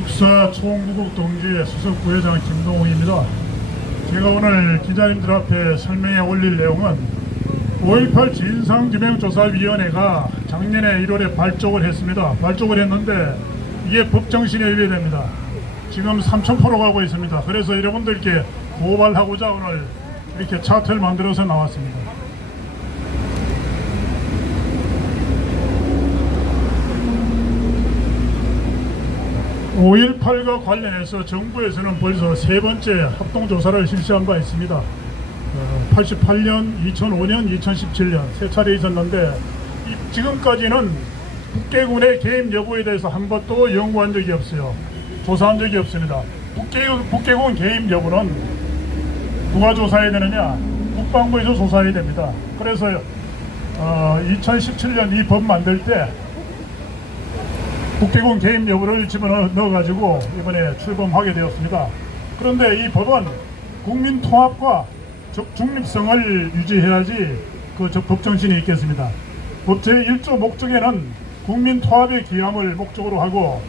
육사 총무국 동지의 수석 부회장 김동욱입니다. 제가 오늘 기자님들 앞에 설명해 올릴 내용은 5.18 진상규명조사위원회가 작년에 1월에 발족을 했습니다. 발족을 했는데 이게 법정신에 위배됩니다. 지금 3,000% 가고 있습니다. 그래서 여러분들께 고발하고자 오늘 이렇게 차트를 만들어서 나왔습니다. 5.18과 관련해서 정부에서는 벌써 세 번째 합동조사를 실시한 바 있습니다. 88년, 2005년, 2017년 세 차례 있었는데 지금까지는 북계군의 개입 여부에 대해서 한 번도 연구한 적이 없어요. 조사한 적이 없습니다. 북계군 개입 여부는 누가 조사해야 되느냐? 국방부에서 조사해야 됩니다. 그래서 2017년 이 법 만들 때 북계군 개입 여부를 집어넣어가지고 이번에 출범하게 되었습니다. 그런데 이 법은 국민 통합과 중립성을 유지해야지 그 법정신이 있겠습니다. 법 제1조 목적에는 국민 통합의 기함을 목적으로 하고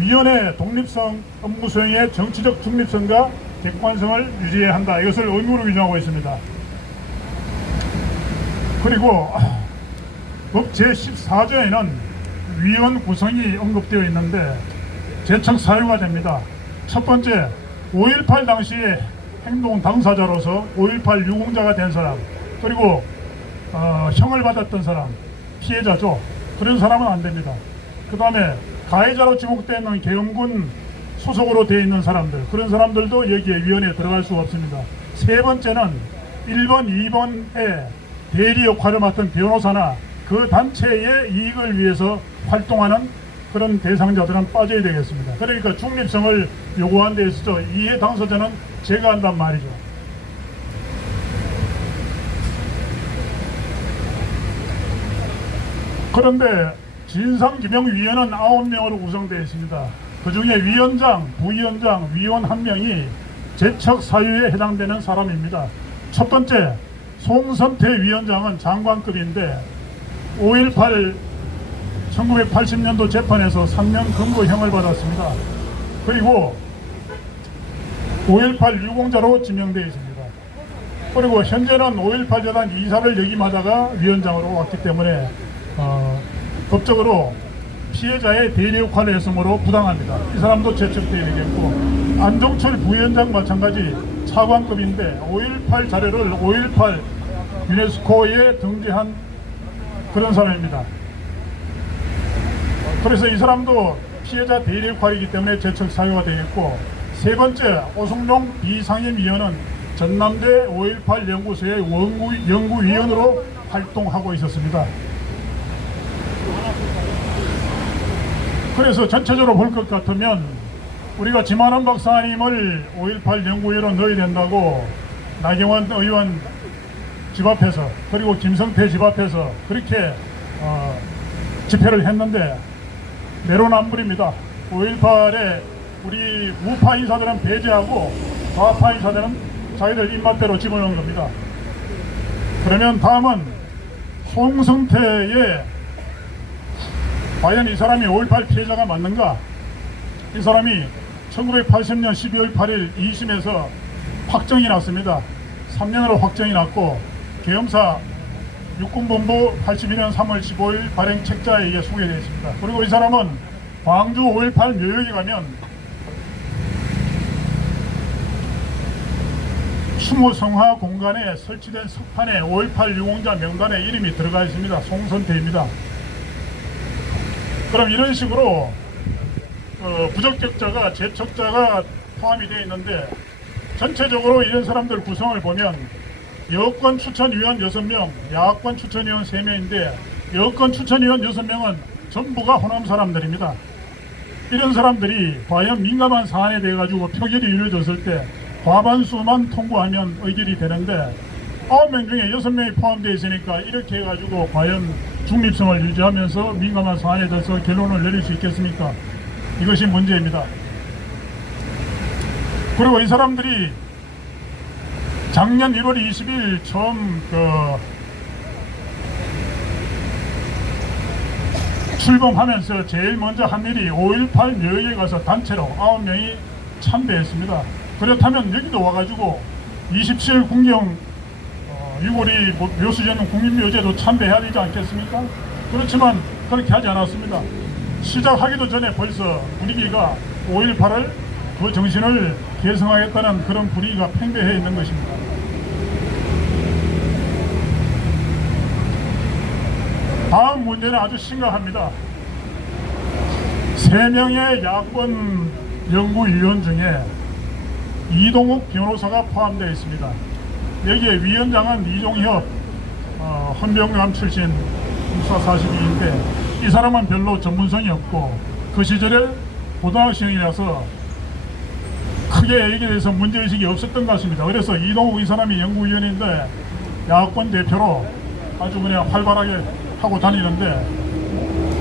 위원회 독립성, 업무 수행의 정치적 중립성과 객관성을 유지해야 한다. 이것을 의무로 규정하고 있습니다. 그리고 법 제14조에는 위원 구성이 언급되어 있는데 제척 사유가 됩니다. 첫 번째, 5.18 당시에 행동 당사자로서 5.18 유공자가 된 사람, 그리고 형을 받았던 사람, 피해자죠. 그런 사람은 안 됩니다. 그 다음에 가해자로 지목되어 있는 계엄군 소속으로 되어 있는 사람들, 그런 사람들도 여기에 위원회에 들어갈 수가 없습니다. 세 번째는 1번, 2번에 대리 역할을 맡은 변호사나 그 단체의 이익을 위해서 활동하는 그런 대상자들은 빠져야 되겠습니다. 그러니까 중립성을 요구한 데 있어서 이해 당사자는 제가 한단 말이죠. 그런데 진상규명위원회는 9명으로 구성되어 있습니다. 그 중에 위원장, 부위원장, 위원 1명이 제척 사유에 해당되는 사람입니다. 첫 번째, 송선태 위원장은 장관급인데 5.18 1980년도 재판에서 3년 금고형을 받았습니다. 그리고 5.18 유공자로 지명되어 있습니다. 그리고 현재는 5.18 재단 이사를 역임하다가 위원장으로 왔기 때문에 법적으로 피해자의 대리 역할을 했으므로 부당합니다. 이 사람도 제척되어야 되겠고, 안종철 부위원장 마찬가지 차관급인데 5.18 자료를 5.18 유네스코에 등재한 그런 사람입니다. 그래서 이 사람도 피해자 대리 역할이기 때문에 제척 사유가 되겠고, 세 번째, 오승룡 비상임위원은 전남대 5.18 연구소의 연구위원으로 활동하고 있었습니다. 그래서 전체적으로 볼 것 같으면 우리가 지만원 박사님을 5.18 연구위원으로 넣어야 된다고 나경원 의원 집 앞에서, 그리고 김성태 집 앞에서 그렇게 집회를 했는데 내로남불입니다. 5.18에 우리 우파 인사들은 배제하고 좌파 인사들은 자기들 입맛대로 집어넣은 겁니다. 그러면 다음은 송성태의 과연 이 사람이 5.18 피해자가 맞는가? 이 사람이 1980년 12월 8일 2심에서 확정이 났습니다. 3년으로 확정이 났고 계엄사 육군본부 82년 3월 15일 발행 책자에 의해 소개되어 있습니다. 그리고 이 사람은 광주 5.18 묘역에 가면 추모성화 공간에 설치된 석판에 5.18 유공자 명단에 이름이 들어가 있습니다. 송선태입니다. 그럼 이런 식으로 부적격자가, 제척자가 포함이 되어 있는데 전체적으로 이런 사람들 구성을 보면 여권 추천위원 6명, 야권 추천위원 3명인데 여권 추천위원 6명은 전부가 호남 사람들입니다. 이런 사람들이 과연 민감한 사안에 대해 가지고 표결이 이루어졌을 때 과반수만 통과하면 의결이 되는데 9명 중에 6명이 포함되어 있으니까 이렇게 해가지고 과연 중립성을 유지하면서 민감한 사안에 대해서 결론을 내릴 수 있겠습니까? 이것이 문제입니다. 그리고 이 사람들이 작년 1월 20일 처음 출범하면서 제일 먼저 한 일이 5.18 묘역에 가서 단체로 9명이 참배했습니다. 그렇다면 여기도 와가지고 27 군경 6월이 묘수전 국민묘제도 참배해야 되지 않겠습니까? 그렇지만 그렇게 하지 않았습니다. 시작하기도 전에 벌써 분위기가 5.18을 그 정신을 계승하겠다는 그런 분위기가 팽배해 있는 것입니다. 다음 문제는 아주 심각합니다. 3명의 야권 연구위원 중에 이동욱 변호사가 포함되어 있습니다. 여기에 위원장은 이종협 헌병감 출신 국사 42인데 이 사람은 별로 전문성이 없고 그 시절에 고등학생이라서 크게 여기에 대해서 문제의식이 없었던 것 같습니다. 그래서 이동욱 이 사람이 연구위원인데 야권 대표로 아주 그냥 활발하게 하고 다니는데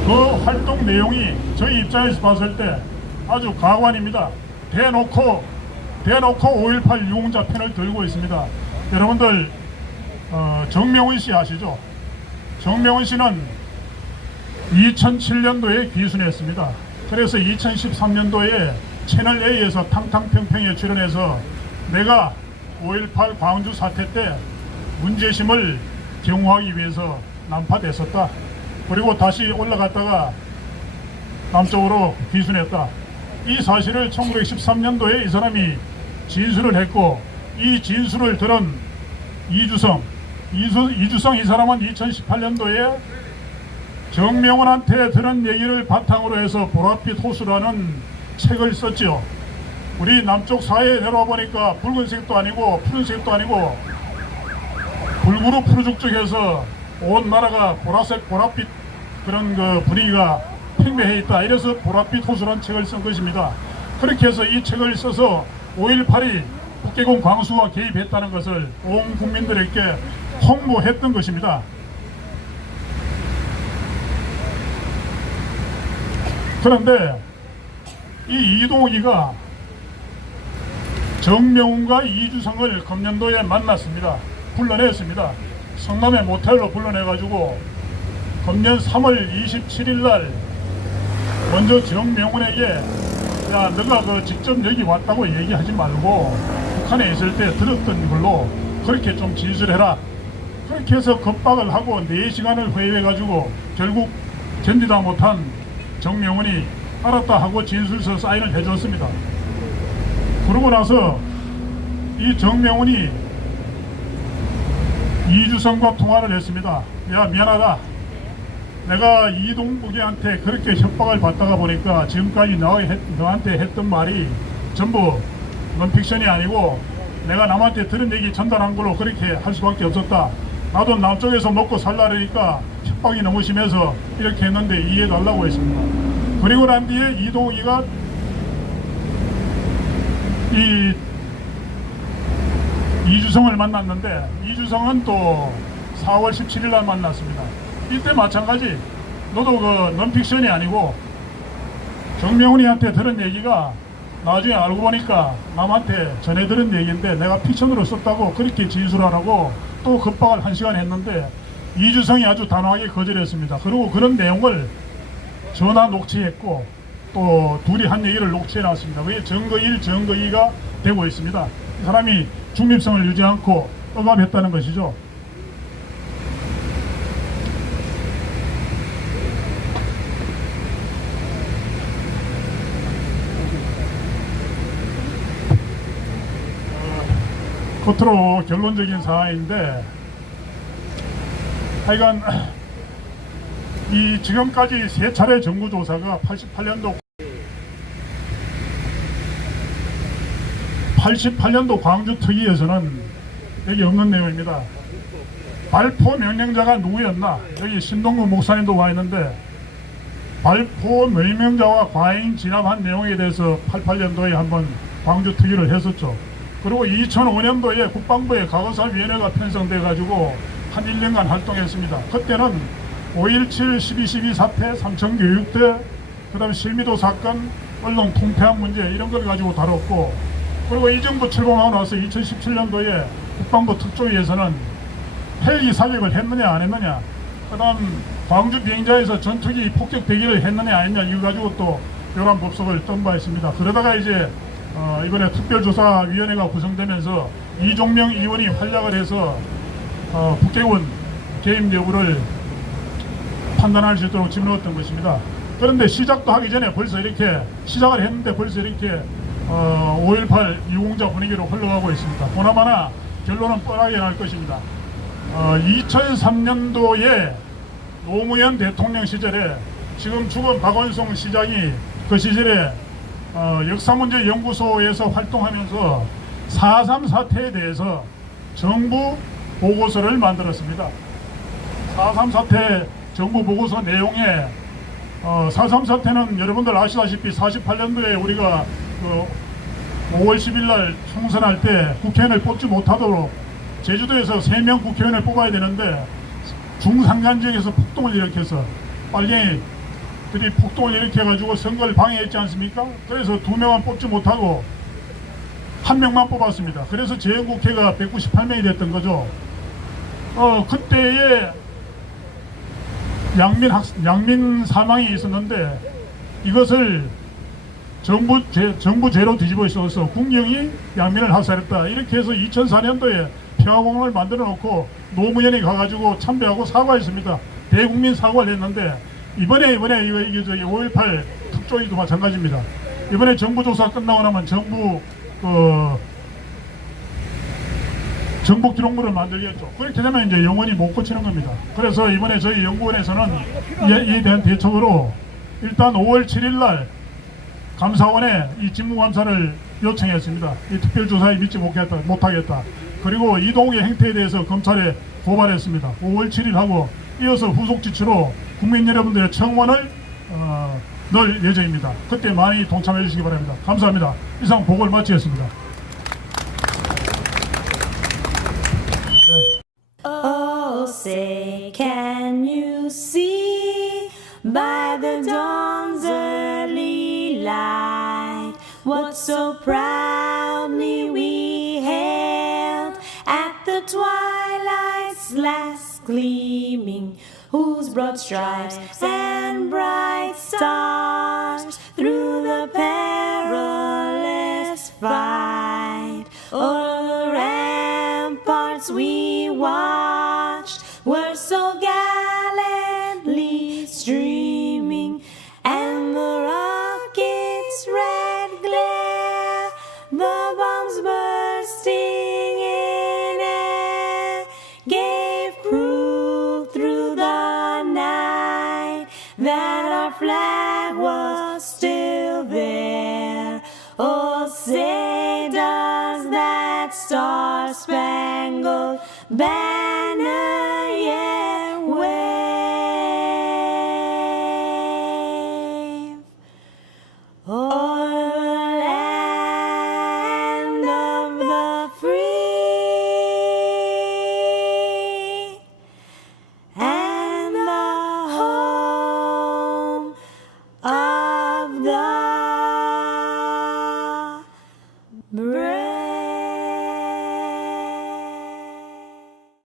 그 활동 내용이 저희 입장에서 봤을 때 아주 가관입니다. 대놓고 5.18 유공자 편을 들고 있습니다. 여러분들 정명훈 씨 아시죠? 정명훈 씨는 2007년도에 귀순했습니다. 그래서 2013년도에 채널A에서 탕탕평평에 출연해서 내가 5.18 광주 사태 때 문제심을 경호하기 위해서 난파됐었다. 그리고 다시 올라갔다가 남쪽으로 귀순했다. 이 사실을 1913년도에 이 사람이 진술을 했고 이 진술을 들은 이주성 이 사람은 2018년도에 정명훈한테 들은 얘기를 바탕으로 해서 보랏빛 호수라는 책을 썼지요. 우리 남쪽 사회에 내려와 보니까 붉은색도 아니고 푸른색도 아니고 불구루 푸르죽죽해서 온 나라가 보랏빛 그런 그 분위기가 팽배해 있다. 이래서 보랏빛 호수라는 책을 쓴 것입니다. 그렇게 해서 이 책을 써서 5.18이 북계공 광수가 개입했다는 것을 온 국민들에게 홍보했던 것입니다. 그런데 이 이동욱이가 정명훈과 이주성을 금년도에 만났습니다. 불러냈습니다. 성남의 모텔로 불러내가지고 금년 3월 27일 날 먼저 정명훈에게 야 너가 그 직접 여기 왔다고 얘기하지 말고 북한에 있을 때 들었던 걸로 그렇게 좀 진술해라. 그렇게 해서 겁박을 하고 4시간을 회의해가지고 결국 견디다 못한 정명훈이 알았다 하고 진술서 사인을 해줬습니다. 그러고 나서 이 정명훈이 이주성과 통화를 했습니다. 야 미안하다. 내가 이동욱이한테 그렇게 협박을 받다가 보니까 지금까지 너한테 했던 말이 전부 논픽션이 아니고 내가 남한테 들은 얘기 전달한 걸로 그렇게 할 수밖에 없었다. 나도 남쪽에서 먹고 살라니까 협박이 너무 심해서 이렇게 했는데 이해해달라고 했습니다. 그리고 난 뒤에 이동욱이가 이주성을 만났는데 이주성은 또 4월 17일 날 만났습니다. 이때 마찬가지 너도 그 논픽션이 아니고 정명훈이한테 들은 얘기가 나중에 알고 보니까 남한테 전해 들은 얘기인데 내가 픽션으로 썼다고 그렇게 진술하라고 또 겁박을 1시간 했는데 이주성이 아주 단호하게 거절했습니다. 그리고 그런 내용을 전화 녹취했고 또 둘이 한 얘기를 녹취해 놨습니다. 그게 증거 1, 증거 2가 되고 있습니다. 이 사람이 중립성을 유지 않고 억압했다는 것이죠. 겉으로 결론적인 사안인데 하여간 이 지금까지 3차례 정부조사가 88년도 광주 특위에서는 여기 없는 내용입니다. 발포 명령자가 누구였나? 여기 신동구 목사님도 와 있는데 발포 명령자와 과잉 진압한 내용에 대해서 88년도에 한번 광주 특위를 했었죠. 그리고 2005년도에 국방부에 과거사위원회가 편성돼 가지고 한 1년간 활동했습니다. 그때는 5.17 12.12 사태, 삼천교육대, 그 다음에 실미도 사건, 언론 통폐합 문제 이런 걸 가지고 다뤘고, 그리고 이 정부 출범하고 나서 2017년도에 국방부 특조위에서는 헬기 사격을 했느냐 안 했느냐 그다음 광주 비행장에서 전투기 폭격 대기를 했느냐 아니냐 이거 가지고 또 요란 법석을 떤 바 있습니다. 그러다가 이제 이번에 특별조사위원회가 구성되면서 이종명 의원이 활약을 해서 북경군 개입 여부를 판단할 수 있도록 집어넣었던 것입니다. 그런데 시작도 하기 전에 벌써 이렇게 시작을 했는데 벌써 이렇게 5.18 유공자 분위기로 흘러가고 있습니다. 보나마나 결론은 뻔하게 날 것입니다. 2003년도에 노무현 대통령 시절에 지금 죽은 박원순 시장이 그 시절에 역사문제연구소에서 활동하면서 4.3 사태에 대해서 정부 보고서를 만들었습니다. 4.3 사태 정부 보고서 내용에 4.3 사태는 여러분들 아시다시피 48년도에 우리가 5월 10일 날 총선할 때 국회의원을 뽑지 못하도록 제주도에서 3명 국회의원을 뽑아야 되는데 중산간 지역에서 폭동을 일으켜서 빨갱이들이 폭동을 일으켜가지고 선거를 방해했지 않습니까? 그래서 2명만 뽑지 못하고 1명만 뽑았습니다. 그래서 재헌국회가 198명이 됐던 거죠. 그때에 양민 사망이 있었는데 이것을 정부죄로 뒤집어 있어서 국영이 양민을 학살했다. 이렇게 해서 2004년도에 평화공원을 만들어 놓고 노무현이 가가지고 참배하고 사과했습니다. 대국민 사과를 했는데 이번에 이게 5.18 특조위도 마찬가지입니다. 이번에 정부 조사 끝나고 나면 정부 기록물을 만들겠죠. 그렇게 되면 이제 영원히 못 고치는 겁니다. 그래서 이번에 저희 연구원에서는 이에 대한 대책으로 일단 5월 7일 날 감사원에 이 직무감사를 요청했습니다. 이 특별조사에 믿지 못하겠다. 그리고 이동욱의 행태에 대해서 검찰에 고발했습니다. 5월 7일 하고 이어서 후속 지치로 국민 여러분들의 청원을 넣을 예정입니다. 그때 많이 동참해 주시기 바랍니다. 감사합니다. 이상 보고를 마치겠습니다. Oh, say, can you see by the dawn's early light what so proudly we hailed at the twilight's last gleaming, whose broad stripes and bright stars through the perilous fight o'er the ramparts we watched were so gallantly streaming, and the rocket's red glare, the bombs bursting in air, gave proof through the night that our flag was still there. Oh, say does that star-spangled banner